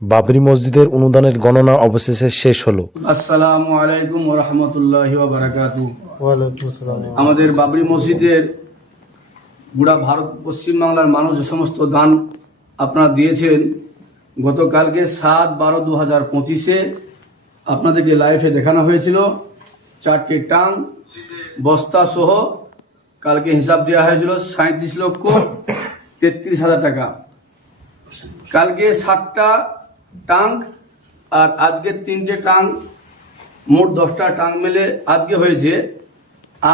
বাবরি মসজিদের অনুদানের গণনা অবশেষে শেষ হলো। আসসালামু আলাইকুম ওয়া রাহমাতুল্লাহি ওয়া বারাকাতুহু। ওয়ালাইকুম আসসালাম। আমাদের বাবরি মসজিদের গোটা ভারত পশ্চিমবাংলার মানুষ যে সমস্ত দান আপনারা দিয়েছেন, গতকালকে 7/12/2025 আপনাদেরকে লাইভে দেখানো হয়েছিল 4টে টাং বস্তা সহ কালকে হিসাব দেওয়া হয়েছিল 37,33,000 টাকা। কালকে 7টা টাঙ্ক আর আজকে 3টে টাঙ্ক, মোট 10টা টাঙ্ক মিলে আজকে হয়েছে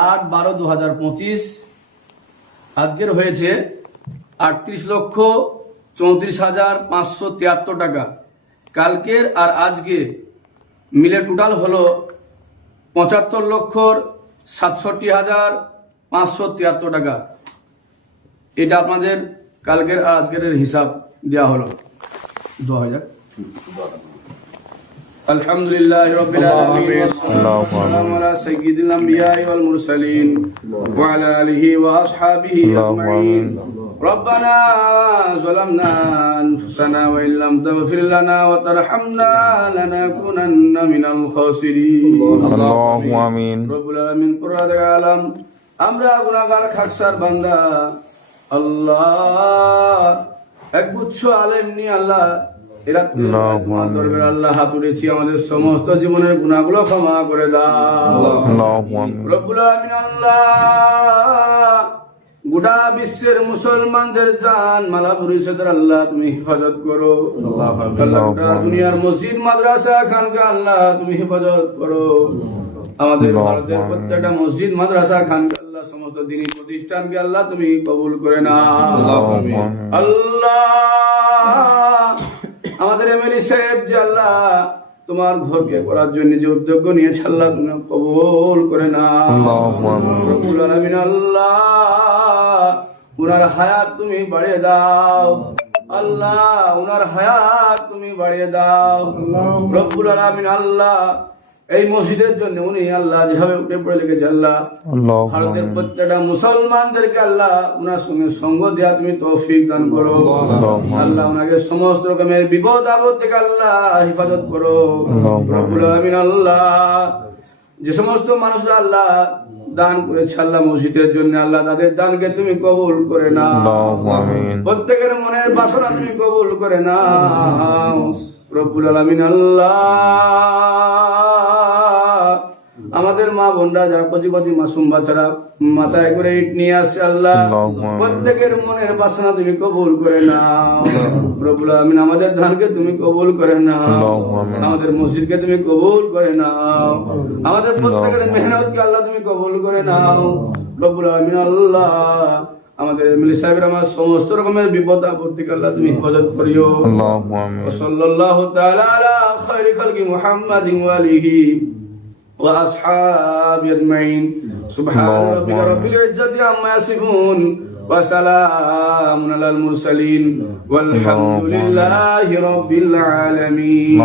8/12/2025। আজকের হয়েছে 38,34,573 টাকা। কালকের আর আজকে মিলে টোটাল হলো 75,67,573 টাকা। এটা আপনাদের কালকের আর আজকের হিসাব দেওয়া হলো। 2000। আলহামদুলিল্লাহ রাব্বিল আলামিন ওয়াসসালামু আলা সাইয়্যিদিল আমবিয়াই ওয়াল মুরসালিন ওয়া আলা আলিহি ওয়া আসহাবিহি আজমাইন। রব্বানা যালামনা আনফুসানা ওয়া ইল্লাম তাগফির লানা ওয়া তারহামনা লানাকুনান্না মিনাল খাসিরিন। আল্লাহু আমিন। রব্বুল আলামিন কুরআন আলাম, আমরা গুনাহগার খাকসার বান্দা আল্লাহ, একগুচ্ছ আলেম নিয়ে আল্লাহ এরা তোমার দরবারে আল্লাহ হাত উঠেছি, আমাদের সমস্ত জীবনের গুনাহগুলো ক্ষমা করে দাও রব্বুল আলামিন। আল্লাহ, গোটা বিশ্বের মুসলমানদের জান মালা ভবিষ্যতের আল্লাহ তুমি হেফাজত করো। আল্লাহ, গোটা দুনিয়ার মসজিদ মাদ্রাসা খানকা আল্লাহ তুমি হেফাজত করো। আমাদের ভারতের প্রত্যেকটা মসজিদ মাদ্রাসা খানকা আল্লাহ, সমস্ত দিনী প্রতিষ্ঠানকে আল্লাহ তুমি কবুল করে নাও। আল্লাহ, আমাদের এমএলএ সাহেব যে আল্লাহ তোমার ঘরকে করার জন্য যে উদ্যোগ নিয়েছে আল্লাহ তুমি কবুল করে নাও রব্বুল আলামিন। আল্লাহ, উনার হায়াত তুমি বাড়িয়ে দাও আল্লাহ, উনার হায়াত তুমি বাড়িয়ে দাও রব্বুল আলামিন। আল্লাহ, এই মসজিদের জন্য উনি আল্লাহ যেভাবে উঠে পড়ে লেগেছে আল্লাহ, ভারতের প্রত্যেকটা মুসলমানদেরকে আল্লাহ উনার সঙ্গে সঙ্গ দেওয়া তুমি তৌফিক দান করো আল্লাহ। উনাকে সমস্ত রকমের বিপদ আপদ থেকে আল্লাহ হেফাজত করো রব্বুল আলামিন। আল্লাহ, যে সমস্ত মানুষরা আল্লাহ দান করেছে আল্লাহ মসজিদের জন্য আল্লাহ, তাদের দানকে তুমি কবুল করে নাও। প্রত্যেকের মনের বাসনা তুমি কবুল করে নাও রব্বুল আলামিন। আল্লাহ, আমাদের মা বোনরা যারা কচি কচি মাসুম বাচ্চারা মাথায় করে ইট নিয়ে আসছে আল্লাহ, প্রত্যেকের মনের বাসনা তুমি কবুল করে নাও রব্বুল আলামিন। আমাদের ধানকে তুমি কবুল করে নাও, আমাদের মসজিদকে তুমি কবুল করে নাও, আমাদের প্রত্যেকের মেহনতকে আল্লাহ তুমি কবুল করে নাও রব্বুল আলামিন। আল্লাহ, আমাদের এমএলএ সাহেবের আমার সমস্ত রকমের বিপদ আপত্তিকে আল্লাহ তুমি হেফাজত করিও। সাল্লাল্লাহু তাআলা আলা খায়রি খালকি মুহাম্মাদিন ওয়া আলিহি ওয়া আসহাবি আজমাইন। সুবহান রাব্বিকা রাব্বিল ইজ্জাতি আম্মা ইয়াসিফুন ওয়া সালামুন আলাল মুরসালিন ওয়াল হামদুলিল্লাহি রাব্বিল আলামিন।